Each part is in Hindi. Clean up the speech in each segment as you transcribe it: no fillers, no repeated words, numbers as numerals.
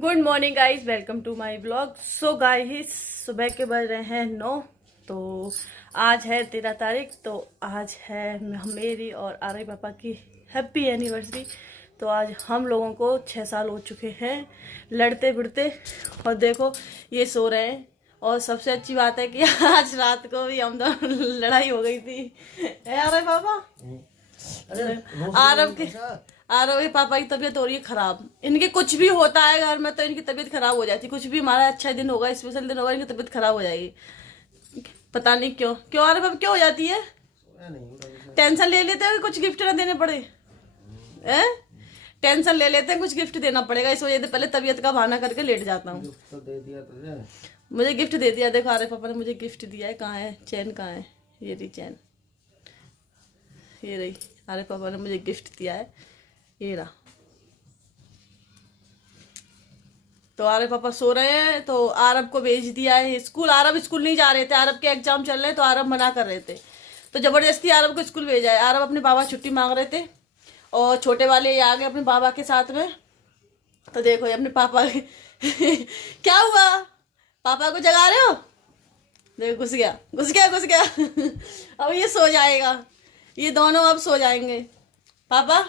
Good morning guys, welcome to my blog. So guys, सुबह के बज रहे हैं 9। तो आज है 13 तारीख। तो आज है मेरी और आर्य पापा की हैप्पी एनिवर्सरी। तो आज हम लोगों को 6 साल हो चुके हैं लड़ते भिड़ते। और देखो ये सो रहे हैं। और सबसे अच्छी बात है कि आज रात को भी हम दोनों लड़ाई हो गई थी। आर्य पापा, आरव के पापा की तबीयत हो रही है खराब। इनके कुछ भी होता है घर में तो इनकी तबीयत खराब हो जाती है। कुछ भी हमारा अच्छा दिन होगा, स्पेशल दिन होगा, इनकी तबीयत खराब हो जाएगी। पता नहीं क्यों क्यों आरव पापा क्यों हो जाती है। टेंशन ले लेते हैं कुछ गिफ्ट ना देने पड़े। टेंशन ले लेते हैं कुछ गिफ्ट देना पड़ेगा, इस वजह से पहले तबीयत का बहाना करके लेट जाता हूँ। मुझे गिफ्ट दे दिया। देखो आरव पापा ने मुझे गिफ्ट दिया है। कहाँ है चैन, कहाँ है? ये रही चैन, ये रही। आर्य पापा ने मुझे गिफ्ट दिया है, ये रहा। तो आर्य पापा सो रहे हैं। तो आरब को भेज दिया है स्कूल। आरब स्कूल नहीं जा रहे थे, आरब के एग्जाम चल रहे हैं तो आरब मना कर रहे थे। तो जबरदस्ती आरब को स्कूल भेजा है। आरब अपने बाबा छुट्टी मांग रहे थे और छोटे वाले ये आ गए अपने बाबा के साथ में। तो देखो ये अपने पापा क्या हुआ, पापा को जगा रहे हो? देखो घुस गया घुस गया घुस गया। अब ये सो जाएगा, ये दोनों अब सो जाएंगे। पापा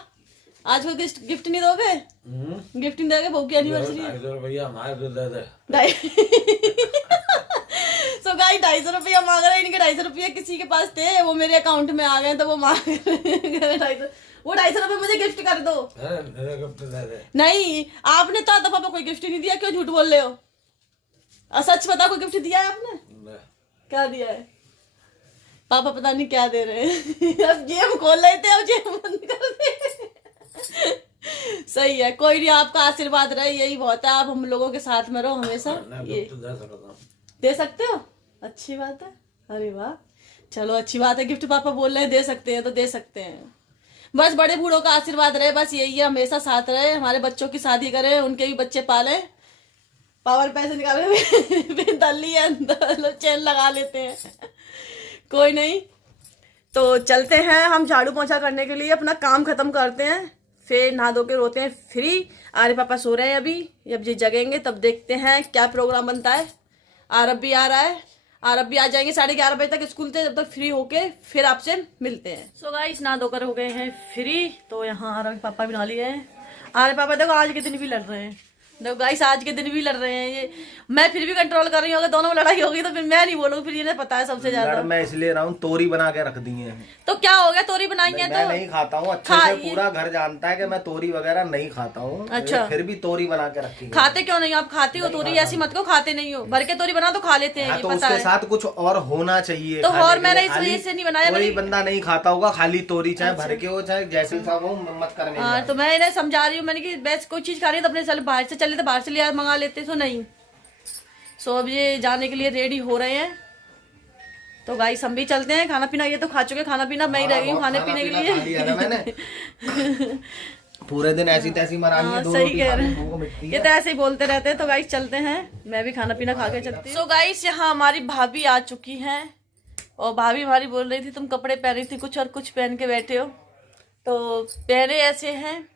आज कोई गिफ्ट नहीं दोगे? गिफ्ट नहीं दोगे? बहू की एनिवर्सरी है। 250 रुपया मांग रहे हैं। इनके 250 रुपया किसी के पास थे, वो मेरे अकाउंट में आ गए तो वो मांग रहे 250। वो 250 रुपये मुझे गिफ्ट कर दो। नहीं, आपने तो पापा कोई गिफ्ट नहीं दिया, क्यों झूठ बोल रहे हो? सच बता, कोई गिफ्ट दिया है आपने? क्या दिया है? पापा पता नहीं क्या दे रहे हैं। अब जेब खोल रहे थे, अब जेब बंद कर दे। सही है, कोई नहीं, आपका आशीर्वाद रहे यही बहुत है। आप हम लोगों के साथ में रहो हमेशा। ये दे सकते हो, अच्छी बात है। अरे वाह, चलो अच्छी बात है। गिफ्ट पापा बोल रहे हैं दे सकते हैं तो दे सकते हैं। बस बड़े बूढ़ों का आशीर्वाद रहे, बस यही है, हमेशा साथ रहे। हमारे बच्चों की शादी करें, उनके भी बच्चे पाले, पावर पैसे निकाले दल्ली है चैन लगा लेते हैं। कोई नहीं, तो चलते हैं हम झाड़ू पोछा करने के लिए, अपना काम खत्म करते हैं, फिर नहा धो के रोते हैं फ्री। आर्य पापा सो रहे हैं अभी, जब जी जगेंगे तब देखते हैं क्या प्रोग्राम बनता है। आरब भी आ रहा है, आरब भी आ जाएंगे 11:30 बजे तक स्कूल से। जब तक फ्री होके फिर आपसे मिलते हैं। सो गाइस, नहा धोकर हो गए हैं फ्री। तो यहाँ आर्य पापा भी नहा लिए हैं। आर्य पापा देखो आज के दिन भी लड़ रहे हैं। देखो गाइस, आज के दिन भी लड़ रहे हैं ये। मैं फिर भी कंट्रोल कर रही हूँ। अगर दोनों में लड़ाई होगी तो फिर मैं नहीं बोलूंगी, फिर इन्हें पता है सबसे ज्यादा। मैं इसलिए रहा हूँ, तोरी बना के रख दी है। तो क्या हो गया, तोरी बनाई है? मैं नहीं खाता हूँ, अच्छे से पूरा घर जानता है कि मैं तोरी वगैरह नहीं खाता हूँ। अच्छा, फिर भी तोरी बना के रखी है। खाते क्यों नहीं? आप खाते हो तोरी, ऐसी मत को खाते नहीं हो। भर के तोरी बना तो खा लेते हैं, तो उसके साथ कुछ और होना चाहिए। तो और मैंने इस वजह से नहीं बनाया। कोई बंदा नहीं खाता होगा खाली तोरी, चाहे भर के हो चाहे जैसे हो, मत करने। हाँ, तो मैं इन्हें समझा रही हूँ मैंने कि बेस्ट कोई चीज खा रही है तो अपने चल बाहर से चले, तो बाहर से लिया मंगा लेते। सो नहीं, सो अब ये जाने के लिए रेडी हो रहे हैं। तो गाइस हम भी चलते हैं। खाना पीना ये तो खा चुके, खाना पीना मैं ही रह गई हूँ खाने पीने के लिए। पूरे दिन ऐसी तैसी मरानी है। सही कह रहे हैं, ये तो ऐसे ही बोलते रहते हैं। तो गाइस चलते हैं, मैं भी खाना पीना खा के चलती हूँ। सो गाइस, यहाँ हमारी भाभी आ चुकी हैं और भाभी हमारी बोल रही थी तुम कपड़े पहन रही थी कुछ और कुछ पहन के बैठे हो। तो पहने ऐसे हैं।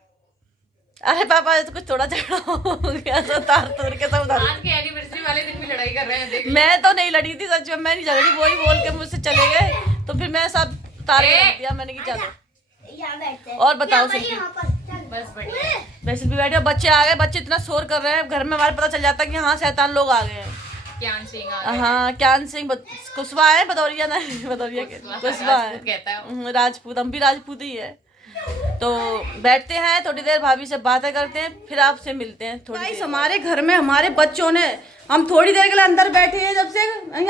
अरे पापा तो कुछ थोड़ा झगड़ा हो गया तो तार तोड़ के सब आज के एनिवर्सरी वाले दिन भी लड़ाई कर रहे हैं। देख, मैं तो नहीं लड़ी थी सच में, मैं नहीं झगड़ी, वही बोल के मुझसे चले गए। तो फिर मैं सब तार दिया मैंने कि चलो। और बताओ सिर्फ बस बढ़िया। वैसे भी बैठे, बच्चे आ गए। बच्चे इतना शोर कर रहे हैं घर में, हमारे पता चल जाता है कि हाँ शैतान लोग आ गए हैं। ज्ञान सिंह आ गए। हाँ, ज्ञान सिंह कुशवाहा है, भदौरिया नहीं, भदौरिया कुशवाहा है, राजपूत। हम भी राजपूत ही है। तो बैठते हैं थोड़ी देर, भाभी से बातें करते हैं, फिर आपसे मिलते हैं थोड़ी देर। हमारे घर में हमारे बच्चों ने, हम थोड़ी देर के लिए अंदर बैठे हैं जब से,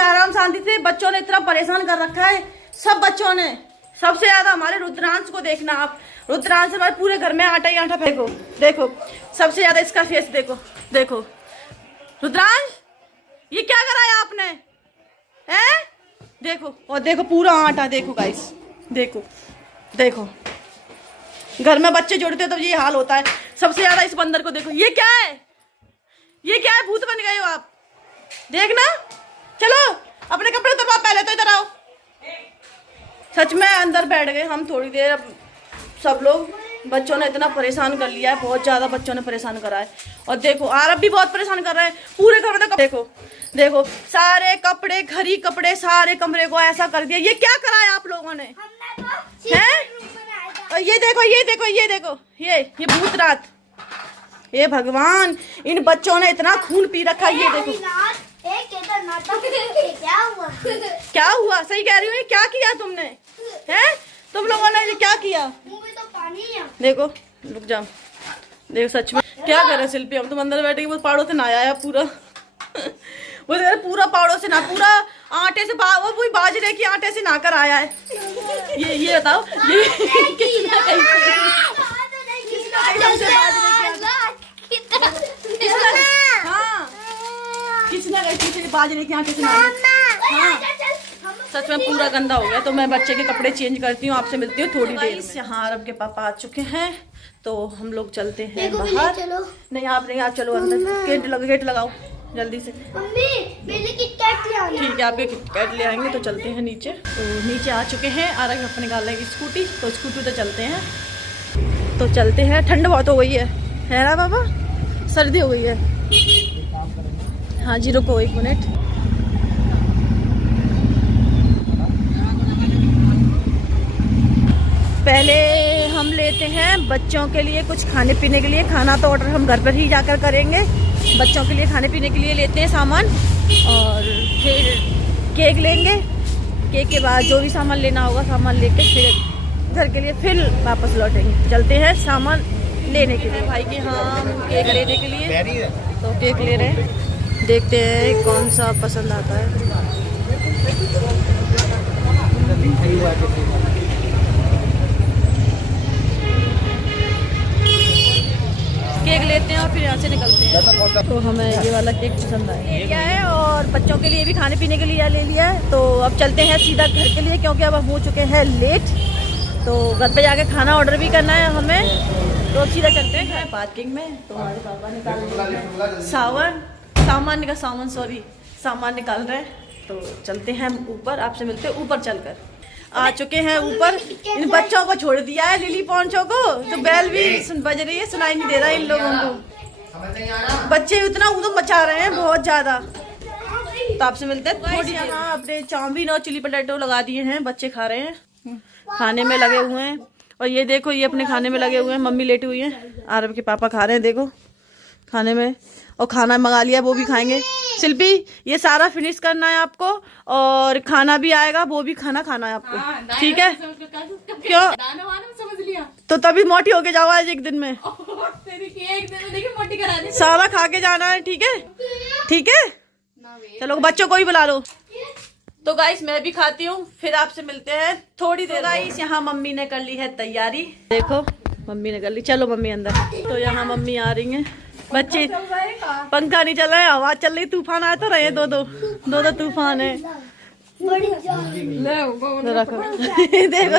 आराम शांति से। बच्चों ने इतना परेशान कर रखा है, सब बच्चों ने। सबसे ज्यादा हमारे रुद्रांश को देखना आप। रुद्रांश हमारे पूरे घर में आटा ही आटा। देखो देखो, सबसे ज्यादा इसका फेस देखो। देखो रुद्रांश, ये क्या कराया आपने? हैं? देखो, और देखो पूरा आटा। देखो गाइस, देखो देखो, घर में बच्चे जुड़ते तो ये हाल होता है। सबसे ज्यादा इस बंदर को देखो। ये क्या है? ये क्या है? भूत बन गए हो आप। देखना, चलो अपने कपड़े उतारो पहले, तो इधर आओ। सच में अंदर बैठ गए हम थोड़ी देर। अब सब लोग बच्चों ने इतना परेशान कर लिया है, बहुत ज्यादा बच्चों ने परेशान करा है। और देखो आरब भी बहुत परेशान कर रहा है, पूरे कमरे में देखो देखो सारे कपड़े, घरी कपड़े, सारे कमरे को ऐसा कर दिया। ये क्या करा है आप लोगों ने हैं? और ये देखो ये देखो ये देखो ये भूत रात, ये भगवान, इन बच्चों ने इतना खून पी रखा है। ये देखो क्या हुआ, सही कह रही हूँ, क्या किया तुमने हैं? तुम लोगों ने ये क्या किया? देखो रुक जाओ, देखो सच में क्या करे शिल्पी, हम तुम अंदर बैठे वो पहाड़ों से नहाया है पूरा वो पूरा पहाड़ों से ना, पूरा आटे से वो वही बाजरे की आटे से नहाकर आया है। ये बताओ ये किसने बाजरे की आटे से नहाया? सच में पूरा गंदा हो गया। तो मैं बच्चे के कपड़े चेंज करती हूँ, आपसे मिलती हूँ थोड़ी देर में। यहाँ अरब के पापा आ चुके हैं, तो हम लोग चलते हैं बाहर। नहीं आप नहीं, आप चलो अंदर, गेट लगाओ जल्दी से। ठीक है आपके किटकैट ले आएंगे, तो चलते हैं नीचे। तो नीचे आ चुके हैं, अरब अपने निकाल लेंगे स्कूटी, तो स्कूटी तो चलते हैं। तो चलते हैं, ठंड बहुत हो गई है ना बाबा, सर्दी हो गई है। हाँ जी रुको 1 मिनट। पहले हम लेते हैं बच्चों के लिए कुछ खाने पीने के लिए। खाना तो ऑर्डर हम घर पर ही जाकर करेंगे, बच्चों के लिए खाने पीने के लिए लेते हैं सामान, और फिर केक लेंगे। केक के बाद जो भी सामान लेना होगा सामान लेके फिर घर के लिए फिर वापस लौटेंगे। चलते हैं सामान लेने के लिए भाई के, हाँ केक लेने के लिए। तो केक ले रहे हैं, देखते हैं कौन सा पसंद आता है। केक लेते हैं और फिर यहाँ से निकलते हैं। तो हमें ये वाला केक पसंद आया, लिया है, और बच्चों के लिए भी खाने पीने के लिए ले लिया है। तो अब चलते हैं सीधा घर के लिए, क्योंकि अब हम हो चुके हैं लेट। तो घर पे जाके खाना ऑर्डर भी करना है हमें, तो अब सीधा चलते हैं पार्किंग में। तो हमारे पापा निकाल रहे हैं सामान निकाल रहे हैं। तो चलते हैं ऊपर, आपसे मिलते हैं ऊपर चलकर। आ चुके हैं ऊपर, इन बच्चों को छोड़ दिया है, लिली पॉन्चों को। तो बेल भी बज रही है, सुनाई नहीं दे रहा है इन लोगों को। बच्चे इतना ऊधम मचा रहे हैं बहुत ज्यादा। तो आपसे मिलते हैं थोड़ी। यहाँ अपने चाउमीन और चिली पटेटो लगा दिए हैं, बच्चे खा रहे हैं, खाने में लगे हुए हैं। और ये देखो ये अपने खाने में लगे हुए हैं, मम्मी लेटी हुई है, आरब के पापा खा रहे हैं देखो खाने में। और खाना मंगा लिया, वो भी खाएंगे। शिल्पी ये सारा फिनिश करना है आपको, और खाना भी आएगा, वो भी खाना है आपको, ठीक है? क्यों समझ लिया, तो तभी मोटी होके जाओ आज एक दिन में। एक दिन में देखिए मोटी करा दी। सारा खा के जाना है, ठीक है? ठीक है चलो बच्चों को ही बुला लो। तो गाइस मैं भी खाती हूँ, फिर आपसे मिलते हैं थोड़ी देर। गाइस यहाँ मम्मी ने कर ली है तैयारी, देखो मम्मी ने कर ली। चलो मम्मी अंदर। तो यहाँ मम्मी आ रही हैं, बच्चे पंखा नहीं चल रहा है, आवाज चल रही, तूफान आ तो रहे, दो तूफान है। रखो देखो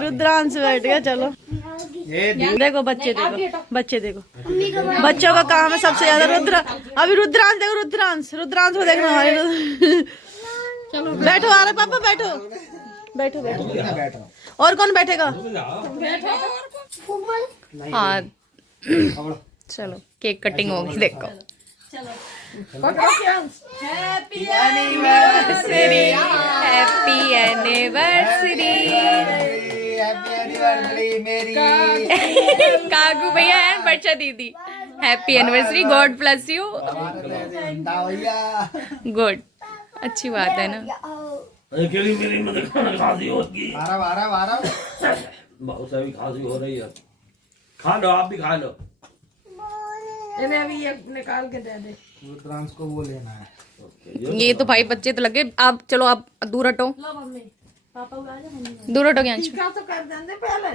रुद्रांश बैठ गया। चलो देखो बच्चे देखो बच्चों का काम है सबसे ज्यादा। अभी रुद्रांश देखो, रुद्रांश को देखना हमारे। चलो बैठो, आ रहे पापा, बैठो। और कौन बैठेगा? हाँ चलो केक कटिंग होगी, देखो। हैप्पी एनिवर्सरी, हैप्पी एनिवर्सरी मेरी काकू भैया है, बच्चा दीदी। Happy anniversary, God bless you. Good, अच्छी बात है ना। बहुत सारी खांसी हो रही है, खा लो आप भी खा लो। इन्हें अभी ये निकाल के दे दे। रुद्रांश को वो लेना है। ये तो भाई बच्चे तो लगे। आप चलो, आप दूर हटो, दूर हटो। क्या टीका तो कर देंगे पहले।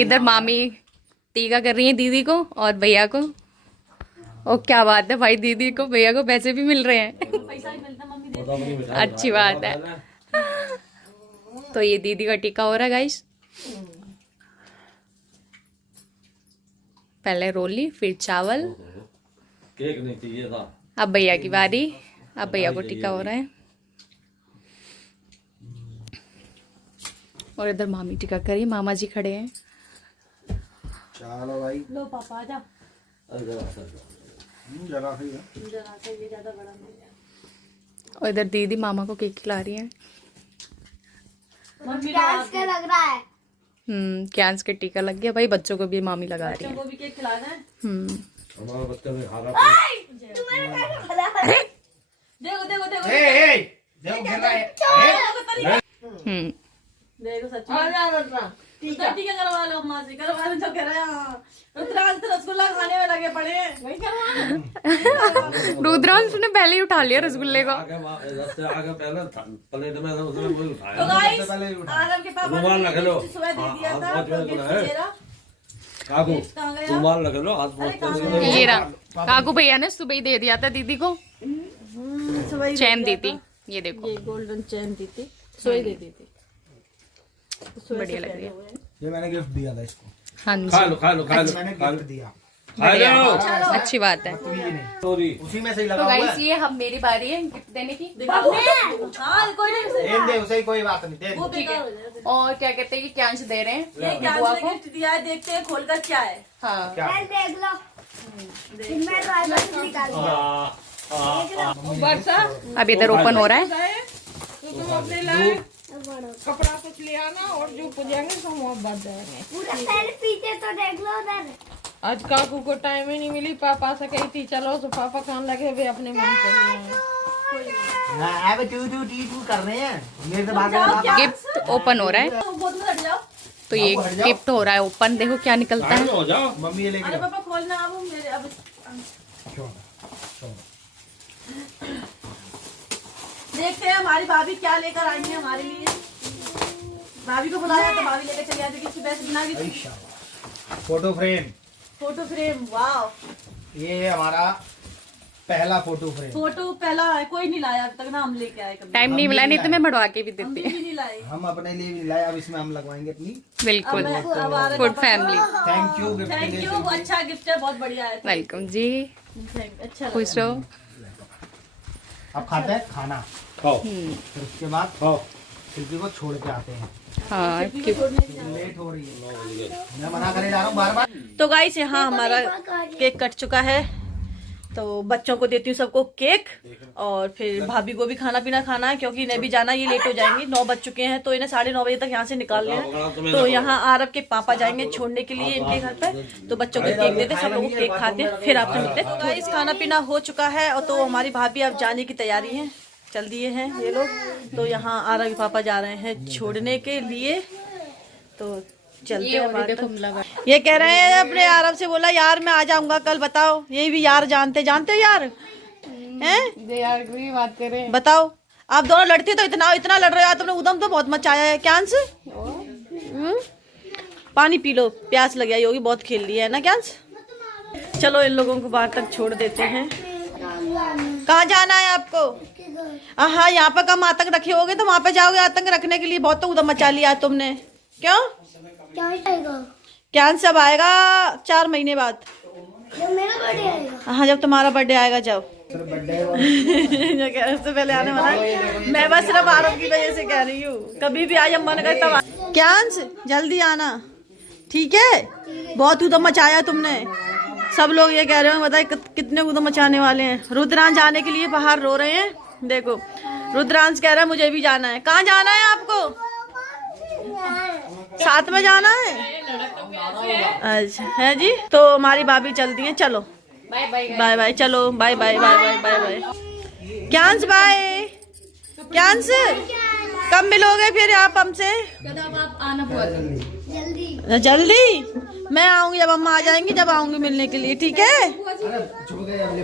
इधर मामी टीका कर रही है दीदी को और भैया को। और क्या बात है भाई, दीदी को भैया को पैसे भी मिल रहे हैं। अच्छी बात है। तो ये दीदी का टीका हो रहा है गाइस। पहले रोली, फिर चावल। केक नहीं चाहिए था। अब भैया की बारी, अब भैया को टीका हो रहा है। और इधर मामी टीका करी, मामा जी खड़े हैं। चलो भाई, लो पापा आ जा। जरा सही है। जरा सा ये ज्यादा बड़ा नहीं है। और इधर दीदी मामा को केक खिला रही है। मम्मी क्या लग रहा है? कैंस के टीका लग गया भाई, बच्चों को भी मामी लगा रही है। को भी केक खिलाना है। हमारा बच्चा ने खा रहा देखो देखो देखो देखो गिर रहा है। देखो सच आ जा रत्ना। ठीक है करवा लो माँ से, करवा लो जो कह रहे हैं। रुद्रांश तो रसगुल्ला खाने में लगे पड़े हैं, वही करवा। रुद्रांश ने पहले ही उठा लिया रसगुल्ले को। आगे पहले प्लेट में था, उसने वही तो उठाया। गाइस आरव के पापा रुमाल रख लो। सुबह दे दिया था हाथ तो पोंछ गिफ्ट है। मेरा काकू कहाँ गया? रुमाल रख लो, हाथ पोंछ ये रहा, काकू भैया ने सुबह ही दे दिया था दीदी को, सुबह ही चैन दे दी दिया थी। ये देखो था। ये गोल्डन चैन दी थी, सोई दे दी थी। बढ़िया लग रही है। ये मैंने गिफ्ट दिया था इसको। हाँ खा जी, लो खा लो खा लो मैंने खा गिफ्ट लो दिया। खा लो। अच्छी बात है। सॉरी उसी में से ही तो लगा हुआ गाइस है। ये हम मेरी बारी है गिफ्ट देने की। हाँ कोई नहीं उसे दे उसे ही, कोई बात नहीं, दे वो दे। बेकार हो जाएगा। और क्या कहते हैं कि कैंच दे रहे हैं ये क्या बुआ को। गिफ्ट दिया है, देखते हैं खोलकर क्या है। हाँ क्या? देख लो। मैं ड्राइवर निकाल वर्षा अब इधर ओपन हो रहा है। तो तुम अपने लाए कपड़ा कुछ ले आना और जो पूजेंगे तो हम बच जाएंगे। पूरा सर पीछे तो देख लो उधर। आज काकू को टाइम ही नहीं मिली, पापा से कही थी चलो, तो पापा कान लगे वे अपने मन से लिए आए। अब टू कर रहे हैं, मेरे से बात कर। गिफ्ट ओपन हो रहा है, बहुत में हट जाओ। तो ये गिफ्ट हो रहा है ओपन। देखो क्या निकलता है। हो जाओ। मम्मी ये लेके अरे जाओ। पापा खोलना अब मेरे अब देखते हैं हमारी भाभी क्या लेकर आई है हमारे लिए। भाभी को बुलाया तो भाभी लेकर चली आती कि सुबह से बिना की फोटो फ्रेम, फोटो फ्रेम। वाह, ये हमारा पहला फोटो फ्रेम। फोटो पहला है, कोई नहीं लाया अब तक ना, हम लेके आए कभी। टाइम नहीं मिला, नहीं तो मैं मड़वा के भी हम देती। भी नहीं लाए। हम अपने लिए भी लाए, अब इसमें हम लगवाएंगे अपनी। बिल्कुल, अब आ रहे गुड पापा। फैमिली। थैंक यू गिफ्ट के थैंक लिए। यू, अच्छा गिफ्ट है, बहुत बढ़िया है। वेलकम जी, अच्छा खुश लगा। रहो। अब खाते हैं खाना, खाओ फिर उसके बाद खाओ। खिड़की को छोड़ के आते हैं। हाँ लेट हो रही है, मैं मना करे जा रहा हूँ बार बार। तो गाइस यहाँ हमारा केक कट चुका है, तो बच्चों को देती हूँ सबको केक, और फिर भाभी को भी खाना पीना खाना है क्योंकि इन्हें भी जाना, ये लेट हो जाएंगी। 9 बज चुके हैं तो इन्हें 9:30 बजे तक यहाँ से निकाल लिया। तो यहाँ आरव के पापा जाएंगे छोड़ने के लिए इनके घर पे, तो बच्चों को केक देते, सब लोग केक खाते हैं, फिर आपसे मिलते हैं। तो गाइस खाना पीना हो चुका है, और तो हमारी भाभी अब जाने की तैयारी है, चल दिए हैं ये लोग। तो यहाँ आरव के पापा जा रहे हैं छोड़ने के लिए, तो चलते हैं हमारे तक। ये कह रहे हैं, अपने आरव से बोला यार मैं आ जाऊंगा कल, बताओ। ये भी यार जानते हो यार हैं, यार की बात करें। बताओ। आप दोनों लड़ती तो इतना लड़ रहे हो, तुमने उदम तो बहुत मचाया है। क्यांस पानी पी लो, प्यास लग गई होगी, बहुत खेल लिया है ना क्यांस। चलो इन लोगों को बाहर तक छोड़ देते हैं। कहाँ जाना है आपको? हाँ, यहाँ पर कम आतंक रखे होगे तो वहाँ पे जाओगे आतंक रखने के लिए। बहुत तो उदम मचा लिया है तुमने। क्यों? क्या सब आएगा 4 महीने बाद, जब मेरा बर्थडे आएगा। हाँ जब तुम्हारा बर्थडे आएगा जब। बर्थडे जो कह रहे उससे पहले आने वाला है। मैं बस सिर्फ आरव की वजह से कह रही हूँ, कभी भी आज हम मन करता तब। क्यांस जल्दी आना, ठीक है? बहुत उदम मचाया तुमने, सब लोग ये कह रहे हो, बताए कितने उदम मचाने वाले हैं। रुद्रांश जाने के लिए बाहर रो रहे हैं। देखो रुद्रांश कह रहा है मुझे भी जाना है। कहाँ जाना है आपको? साथ में जाना है? अच्छा है जी। तो हमारी भाभी चलती है, चलो बाय बाय। बाय बाय, चलो bye bye bye bye bye bye. क्यांस बाय। क्यांस कब मिलोगे फिर आप हमसे? आप आना बहुत जल्दी मैं आऊंगी, जब अम्मा आ जाएंगी जब आऊंगी मिलने के लिए, ठीक है?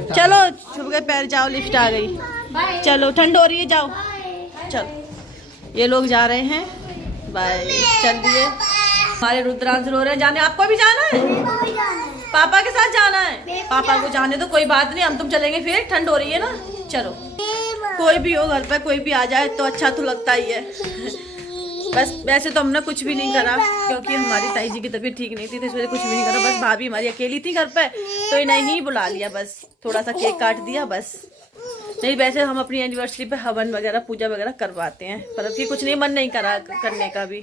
चलो छुप गए पैर, जाओ लिफ्ट आ गई। चलो ठंड हो रही है, जाओ। चलो ये लोग जा रहे हैं, बाय, चल दिए। हमारे रुद्रांश रो रहे हैं, जाने। आपको भी जाना है? पापा के साथ जाना है? पापा को जाने तो कोई बात नहीं, हम तुम चलेंगे फिर, ठंड हो रही है ना। चलो कोई भी हो घर पे, कोई भी आ जाए तो अच्छा तो लगता ही है। बस वैसे तो हमने कुछ भी नहीं करा क्योंकि हमारी ताई जी की तबीयत ठीक नहीं थी, तो इस वजह कुछ भी नहीं करा। बस भाभी हमारी अकेली थी घर पे, तो इन्हें ही बुला लिया, बस थोड़ा सा केक काट दिया बस। नहीं वैसे हम अपनी एनिवर्सरी पे हवन वगैरह पूजा वगैरह करवाते हैं, पर अभी कुछ नहीं, मन नहीं करा करने का भी।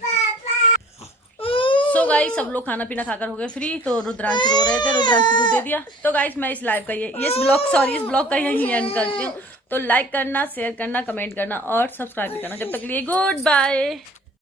सो गाइस सब लोग खाना पीना खाकर हो गए फ्री। तो रुद्रांश रो रहे थे, रुद्रांश को दूध दे दिया। तो गाइस मैं इस लाइव का इस ब्लॉग का यही एंड करती हूँ। तो लाइक करना, शेयर करना, कमेंट करना और सब्सक्राइब भी करना। जब तक के लिए गुड बाय।